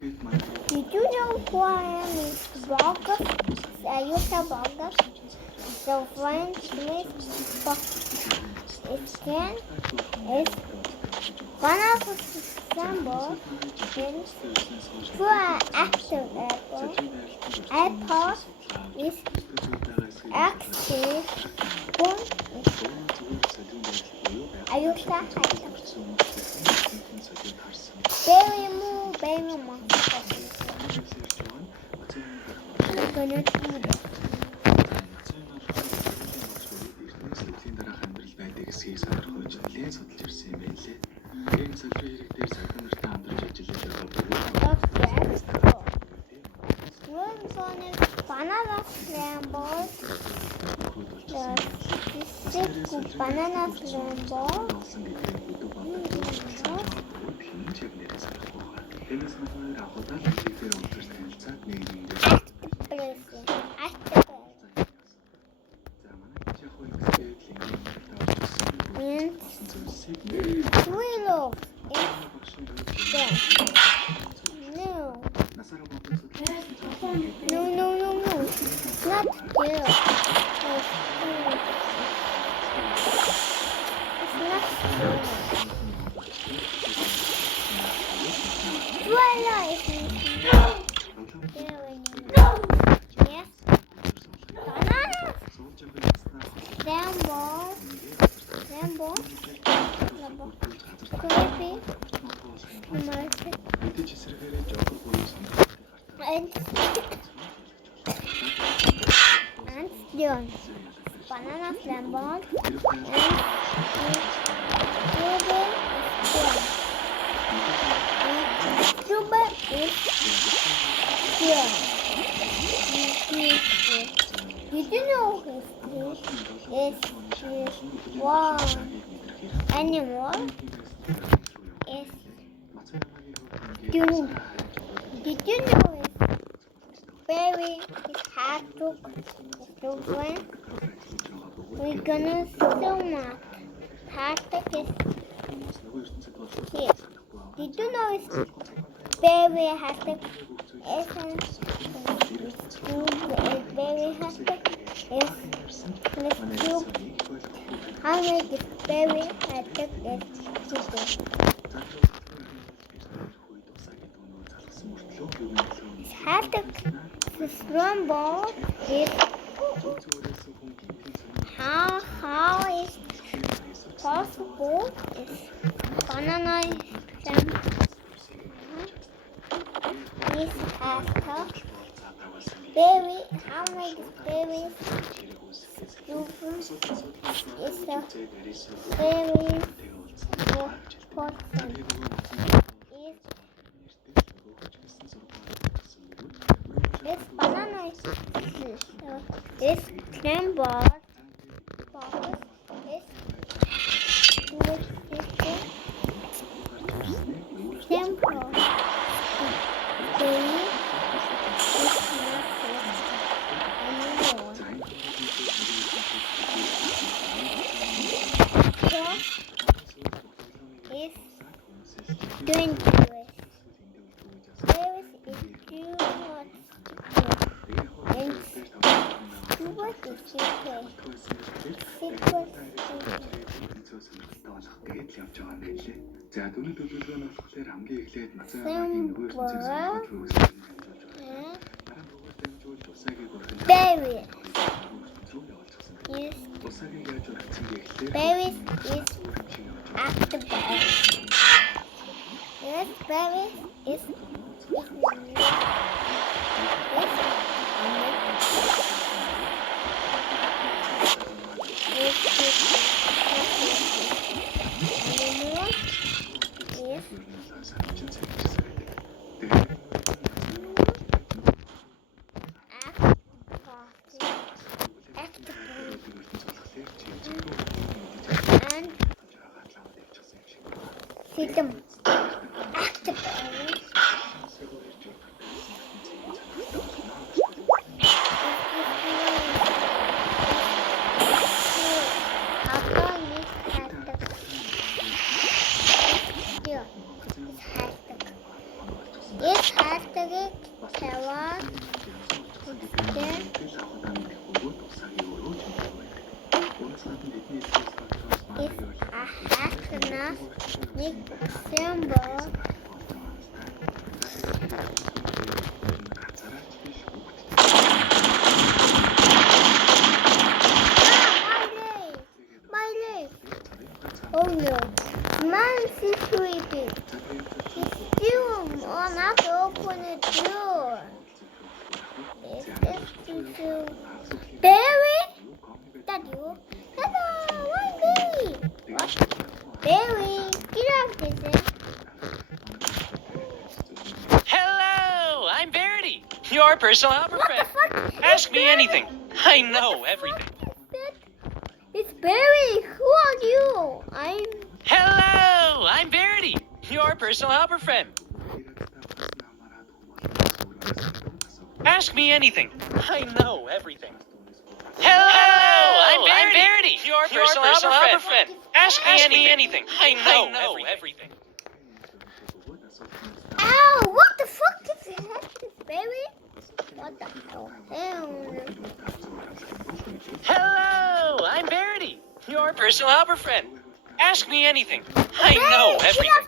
Did you know who I am is Vargas? Ayuta Vargas. The French Smith scan is one of the symbols in through an active apple. Apple is active. Ayuta Baby moo, baby moo. I'm gonna do this. Сэдлийн дараах амьдрал байдаг эсхийг сонирхож нэлээд судалж ирсэн юм байна лээ. Энэ салбарын хэрэг дээр сахин нартай хамтарч ажиллаж байгаа Banana scramble. Banana scramble. Энэс махаар авахад хэвээр өндөр танилцаад нэг юм. No. Not here. It's not here. Twilight. Yes. Banana. Rambo. Creepy. And Leon. Banana Flamboyant and Cuba is Leon. Did you know his one animal is Dune? Did you know his baby is hard to win? We're gonna zoom out. Hashtag is here. Did you know his baby hashtag baby hashtag is let's do how many this baby hashtag is super. Hashtag this rumble is how is possible is banana is hashtag baby how many babies super is the baby person is banana is scrambled. За дөрөв төлөвлөгөө нь болохоор хамгийн эхлээд Мацаагийн нөгөө ертөнцийн baby is active. Yes, baby is system active. Yes, Айлтгийг таваад үзтээ. Ахнаас нэг симбол My leg. Oh no. Man, she's sleeping. She's still not open the door. Is this too? Barry? That you? Hello, my baby. What? Barry, get off this. Hello, I'm Verity, your personal helper friend. Fuck. Ask me anything. I know everything. It's Barry. Who are you? I'm. Hello, I'm Verity, your personal helper friend. Ask me anything. I know everything. Hello, I'm Verity, your personal helper friend. Ask me anything. I know everything. Ow! What the fuck is that? Barry? What the hell? Hello, I'm Verity, your personal helper friend. Ask me anything. I know everything.